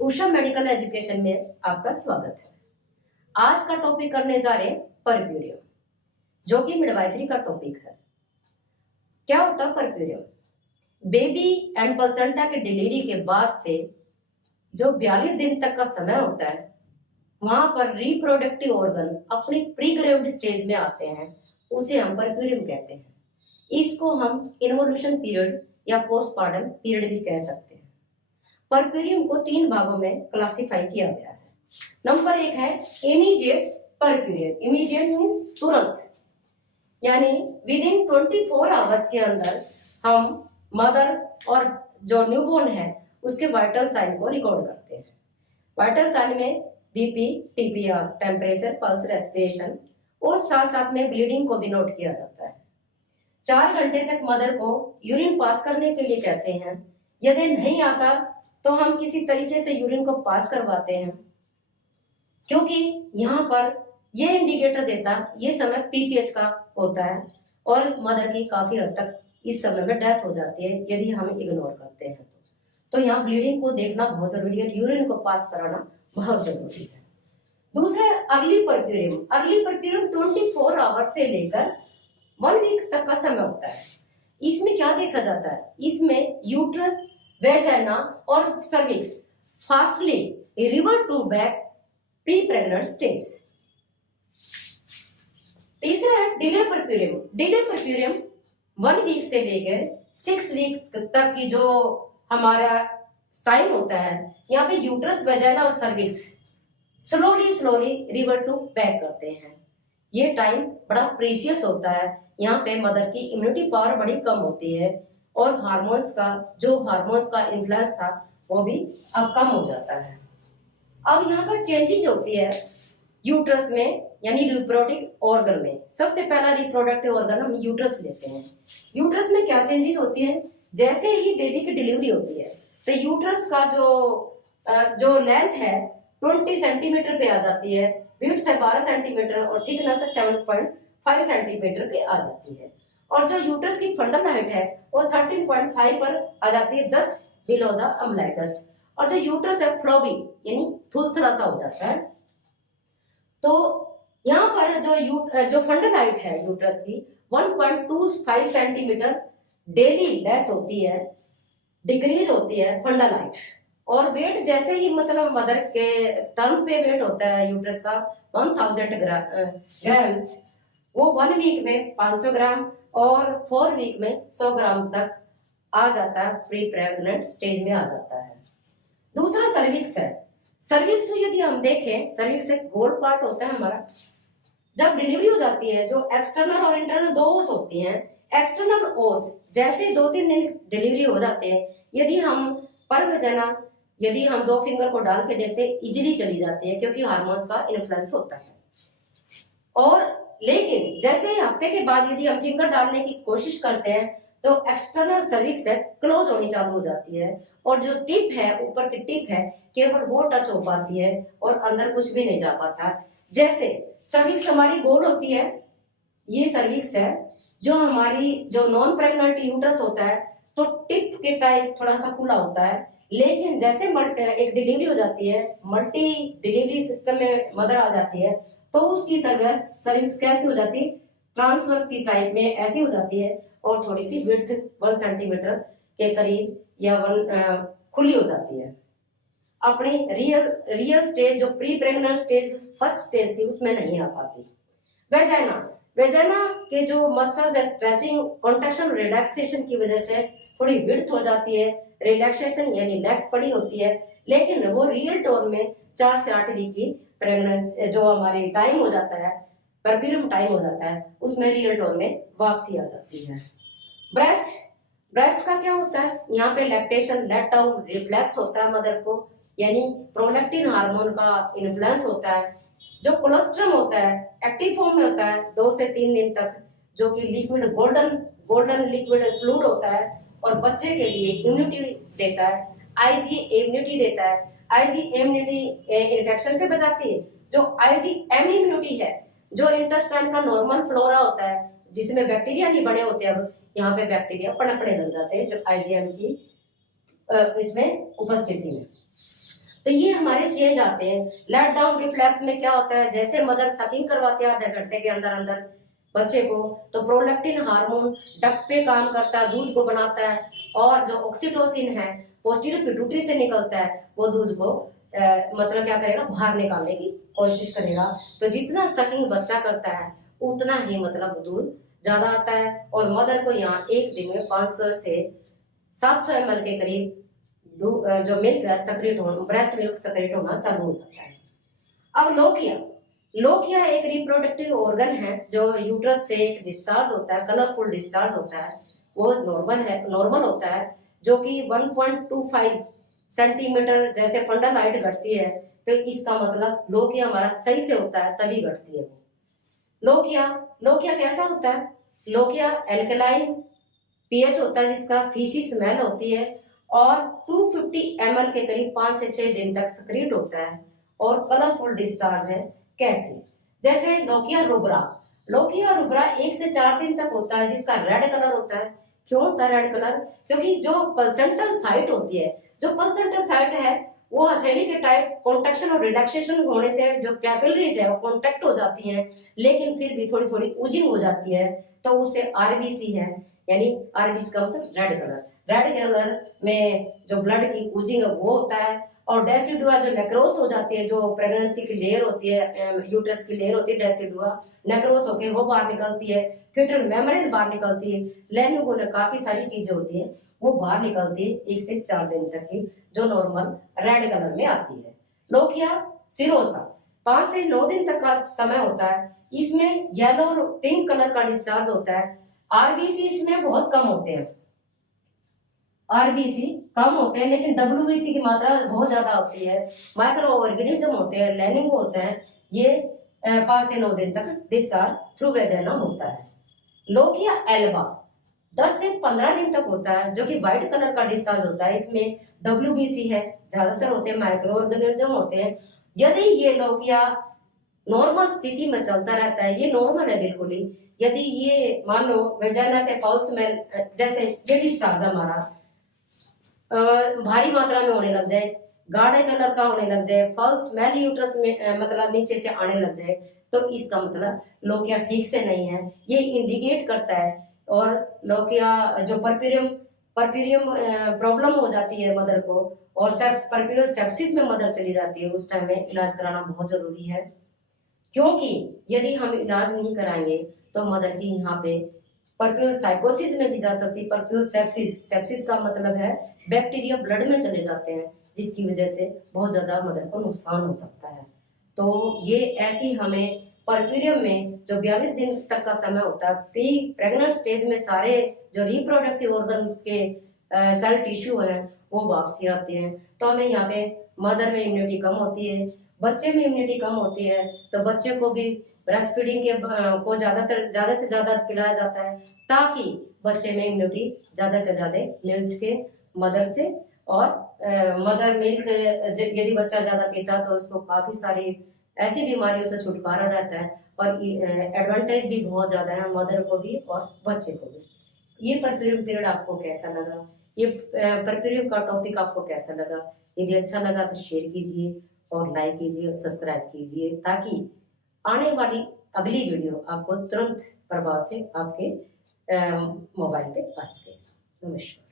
Usha medical education में आपका स्वागत है। आज का टॉपिक करने जा रहे हैं परप्यूरियम, जो कि मिडवाइफरी का टॉपिक है। क्या होता है परप्यूरियम? बेबी एंड प्लेसेंटा के डिलीवरी के बाद से जो 42 दिन तक का समय होता है, वहां पर रिप्रोडक्टिव ऑर्गन अपनी प्रीग्रेव्ड स्टेज में आते हैं, उसे हम परप्यूरियम कहते हैं। इसको हम इन्वोल्यूशन पीरियड या पोस्टपार्टम पीरियड भी कह सकते हैं। परप्यूरियम को 3 भागों में क्लासिफाई किया गया है। नंबर 1 है इमीडिएट परप्यूरियम। इमीडिएट मीन्स तुरंत, यानी विद इन 24 आवर्स के अंदर हम मदर और जो न्यूबॉर्न है उसके वाइटल साइन को रिकॉर्ड करते हैं। वाइटल साइन में BP, TPR, temperature, pulse, respiration और साथ साथ में ब्लीडिंग को भी नोट किया जाता है। 4 घंटे तक मदर को यूरिन पास करने के लिए कहते हैं। यदि नहीं आता तो हम किसी तरीके से यूरिन को पास करवाते हैं, क्योंकि यहाँ पर ये इंडिकेटर देता ये समय पीपीएच का होता है और मदर की काफी हद तक इस समय में डेथ हो जाती है यदि हम इग्नोर करते हैं तो यहाँ ब्लीडिंग को देखना बहुत जरूरी है, यूरिन को पास कराना बहुत जरूरी है। दूसरा है early puerperium. Early puerperium 24 hours से लेकर 1 वीक तक का समय होता है। इसमें क्या देखा जाता है? इसमें यूट्रस, वेजाइना और cervix fastly revert to back pre pregnant stage. तीसरा है delay puerperium. Delay puerperium 1 week से लेकर 6 वीक तक की जो हमारा टाइम होता है, यहाँ पे यूट्रस, वेजाइना और cervix slowly revert to back करते हैं। ये टाइम बड़ा प्रीशियस होता है। यहाँ पे मदर की इम्यूनिटी पावर बड़ी कम होती है और हार्मोन्स का इन्फ्लुएंस था वो भी अब कम हो जाता है। अब यहाँ पर चेंजेस होती है यूट्रस में, यानी रिप्रोडक्टिव ऑर्गन में। सबसे पहला रिप्रोडक्टिव ऑर्गन हम यूट्रस लेते हैं। यूट्रस में क्या चेंजेस होती है? जैसे ही बेबी की डिलीवरी होती है तो यूट्रस का जो लेंथ है 20 सेंटीमीटर पे आ जाती है, विड्थ है 12 सेंटीमीटर और थिकनेस है 7.5 सेंटीमीटर पे आ जाती है। और जो यूट्रस की फंडल हाइट है वो 13.5 पर आ जाती है, जस्ट बिलो द अम्बिलिकस। और जो यूट्रस है फ्लोबी, यानी थुलथुला सा हो जाता है। तो यहाँ पर जो फंडल हाइट है यूट्रस की 1.25 सेंटीमीटर डेली लेस होती है, डिक्रीज होती है फंडल हाइट। और वेट जैसे ही मतलब मदर के टर्म पे वेट होता है यूट्रस का 1000 ग्राम्स, वो 1 वीक में 500 ग्राम और 4 वीक में 100 ग्राम तक आ जाता है, प्री प्रेग्नेंट स्टेज में आ जाता है। दूसरा सर्विक्स है। सर्विक्स में यदि हम देखें, सर्विक्स एक गोल पार्ट होता है हमारा। जब डिलीवरी हो जाती है जो एक्सटर्नल और इंटरनल 2 ओस होती हैं। एक्सटर्नल ओस जैसे 2-3 दिन डिलीवरी हो जाते हैं, यदि हम यदि हम 2 फिंगर को डाल के देखते हैं, इजीली चली जाती है क्योंकि हार्मोन्स का इन्फ्लुएंस होता है। और लेकिन जैसे ही हफ्ते के बाद यदि हम फिंगर डालने की कोशिश करते हैं तो एक्सटर्नल सर्विक्स है क्लोज होनी चालू हो जाती है और जो टिप है, ऊपर की टिप है, केवल वो टच हो पाती है और अंदर कुछ भी नहीं जा पाता। जैसे सर्विक्स हमारी गोल होती है, ये सर्विक्स है। जो नॉन प्रेग्नेंट यूट्रस होता है तो टिप के टाइप थोड़ा सा खुला होता है, लेकिन जैसे एक डिलीवरी हो जाती है, मल्टी डिलीवरी सिस्टम में मदर आ जाती है तो उसकी सर्विक्स कैसी हो जाती है? ट्रांसवर्स की टाइप में ऐसी हो जाती है और थोड़ी सी विड्थ 1 सेंटीमीटर के करीब या खुली हो जाती है। अपनी रियल स्टेज जो pre pregnant stage, first stage थी, उसमें नहीं आ पाती। वेजाइना के जो मसल्स है, स्ट्रेचिंग, कॉन्ट्रैक्शन, रिलैक्सेशन की वजह से थोड़ी विड्थ हो जाती है, रिलैक्सेशन यानी लेग्स पड़ी होती है, लेकिन वो रियल टर्म में 4 से 8 वीक की प्रेगनेंसी जो हमारी टाइम हो जाता है, परप्यूरियम टाइम हो जाता है, उसमें रियल टर्म में वापसी आ जाती है। ब्रेस्ट का क्या होता है? यहाँ पे लैक्टेशन, लेट डाउन रिफ्लेक्स होता है मदर को, यानी प्रोलैक्टिन हार्मोन का इन्फ्लुएंस होता है। जो कोलोस्ट्रम होता है एक्टिव फॉर्म में होता है 2 से 3 दिन तक, जो कि लिक्विड गोल्डन लिक्विड फ्लूइड होता है और बच्चे के लिए इम्यूनिटी देता है, आईजी इम्यूनिटी देता है। आईजी इम्यूनिटी इन्फेक्शन से बचाती है। जो आईजीएम इम्यूनिटी है, जो इंटेस्टाइन का नॉर्मल फ्लोरा होता है जिसमें बैक्टीरिया नहीं बने होते, अब यहाँ पे बैक्टीरिया पनपने लग जाते हैं जो आईजीएम की इसमें उपस्थिति में। तो ये हमारे चेंज आते हैं। लेट डाउन रिफ्लेक्स में क्या होता है, जैसे मदर सकिंग करवाते हैं आधे घंटे के अंदर अंदर बच्चे को, तो प्रोलैक्टिन हार्मोन डक्ट पे काम करता है, दूध को बनाता है, और जो ऑक्सीटोसिन है पोस्टीरियर पिट्यूटरी से निकलता है, वो दूध को मतलब क्या करेगा, बाहर निकालने की कोशिश करेगा। तो जितना सकिंग बच्चा करता है उतना ही मतलब दूध ज्यादा आता है। और मदर को यहाँ एक दिन में 500 से 700 ml के करीब जो मिल्क है सक्रिएट होना, ब्रेस्ट मिल्क सक्रिएट होना चालू हो जाता है। अब लोकिया, लोकिया एक रिप्रोडक्टिव ऑर्गन है जो यूट्रस से एक डिस्चार्ज होता है, कलरफुल डिस्चार्ज होता है, वो नॉर्मल होता है, जो कि 1.25 सेंटीमीटर जैसे फंडल हाइट घटती है। तो इसका मतलब लोकिया हमारा सही से होता है तभी घटती है। लोकिया, लोकिया कैसा होता है, लोकिया एल्कलाइन पीएच होता है जिसका फीसी स्मेल होती है, और 250 ml के करीब 5 से 6 दिन तक सक्रिएट होता है, और कलरफुल डिस्चार्ज है। कैसे, जैसे लोकिया रुब्रा, लोकिया रुब्रा 1 से 4 दिन तक होता है जिसका रेड कलर होता है। क्यों होता है रेड कलर, क्योंकि जो प्लेसेंटल साइट होती है, जो प्लेसेंटल साइट है वो हथेली के टाइप कॉन्ट्रैक्शन और रिलैक्सेशन होने से जो कैपिलरीज है वो कॉन्ट्रैक्ट हो जाती हैं, लेकिन फिर भी थोड़ी थोड़ी ऊजिंग हो जाती है, तो उससे आरबीसी है, यानी आरबीसी का मतलब रेड कलर, रेड कलर में जो ब्लड की ऊजिंग है वो होता है। और डेसिडुआ जो नेक्रोस हो जाती है, जो प्रेगनेंसी की लेयर होती है, यूट्रस की लेयर होती है, डेसिडुआ नेक्रोस होके वो बाहर निकलती है, फिटल मेम्ब्रेन बाहर निकलती है, लेनुगोन काफी सारी चीजें होती है वो बाहर निकलती है 1 से 4 दिन तक की, जो नॉर्मल रेड कलर में आती है। लोकिया सिरोसा 5 से 9 दिन तक का समय होता है, इसमें येलो और पिंक कलर का डिस्चार्ज होता है। आरबीसी इसमें बहुत कम होते हैं, आरबीसी कम होते हैं, लेकिन डब्ल्यूबीसी की मात्रा बहुत ज्यादा होती है। माइक्रो ऑर्गेनिज्म होते हैं, लेनिंगो होते हैं, ये 5 से 9 दिन तक डिस्चार्ज थ्रू वेजाइना होता है। लोकिया एल्बा 10 से 15 दिन तक होता है, जो कि व्हाइट कलर का डिस्चार्ज होता है, इसमें डब्ल्यूबीसी है, ज्यादातर होते हैं माइक्रो ऑर्गेनिज्म होते हैं। यदि ये लोकिया नॉर्मल स्थिति में चलता रहता है, ये नॉर्मल है बिल्कुल ही, यदि ये मान लो वेजाइना से फाउल स्मेल, जैसे ये डिस्चार्ज हमारा भारी मात्रा में होने लग जाए, गाढ़े कलर का होने लग जाए, फाउल स्मेल यूट्रस में मतलब नीचे से आने लग जाए, तो इसका मतलब लोकिया ठीक से नहीं है, ये इंडिकेट करता है। और लोकिया जो परप्यूरियम प्रॉब्लम हो जाती है मदर को, और परप्यूरियल सेप्सिस में मदर चली जाती है, उस टाइम में इलाज कराना बहुत जरूरी है, क्योंकि यदि हम इलाज नहीं कराएंगे तो मदर की यहाँ पे परप्यूरल साइकोसिस में भी जा सकती है। परप्यूरल सेप्सिस, सेप्सिस का मतलब है बैक्टीरिया ब्लड में चले जाते हैं, जिसकी वजह से बहुत ज्यादा मदर को नुकसान हो सकता है। तो ये ऐसी हमें परप्यूरियम में जो 42 दिन तक का समय होता है, प्री प्रेग्नेंट स्टेज में सारे जो रिप्रोडक्टिव ऑर्गन्स के सेल टिश्यू है वो वापसी आते हैं। तो हमें यहाँ पे मदर में इम्यूनिटी कम होती है, बच्चे में इम्यूनिटी कम होती है, तो बच्चे को भी ब्रेस्ट फीडिंग के को ज्यादा से ज्यादा पिलाया जाता है, ताकि बच्चे में इम्यूनिटी ज्यादा से ज्यादा मिल सके मदर से। और मदर मिल्क यदि बच्चा ज्यादा पीता तो उसको काफी सारी ऐसी बीमारियों से छुटकारा रहता है, और एडवांटेज भी बहुत ज्यादा है मदर को भी और बच्चे को भी। ये परप्यूरियम पीरियड आपको कैसा लगा, ये परप्यूरियम का टॉपिक आपको कैसा लगा? यदि अच्छा लगा तो शेयर कीजिए और लाइक कीजिए और सब्सक्राइब कीजिए, ताकि आने वाली अगली वीडियो आपको तुरंत प्रभाव से आपके मोबाइल पे आ सके। नमस्कार।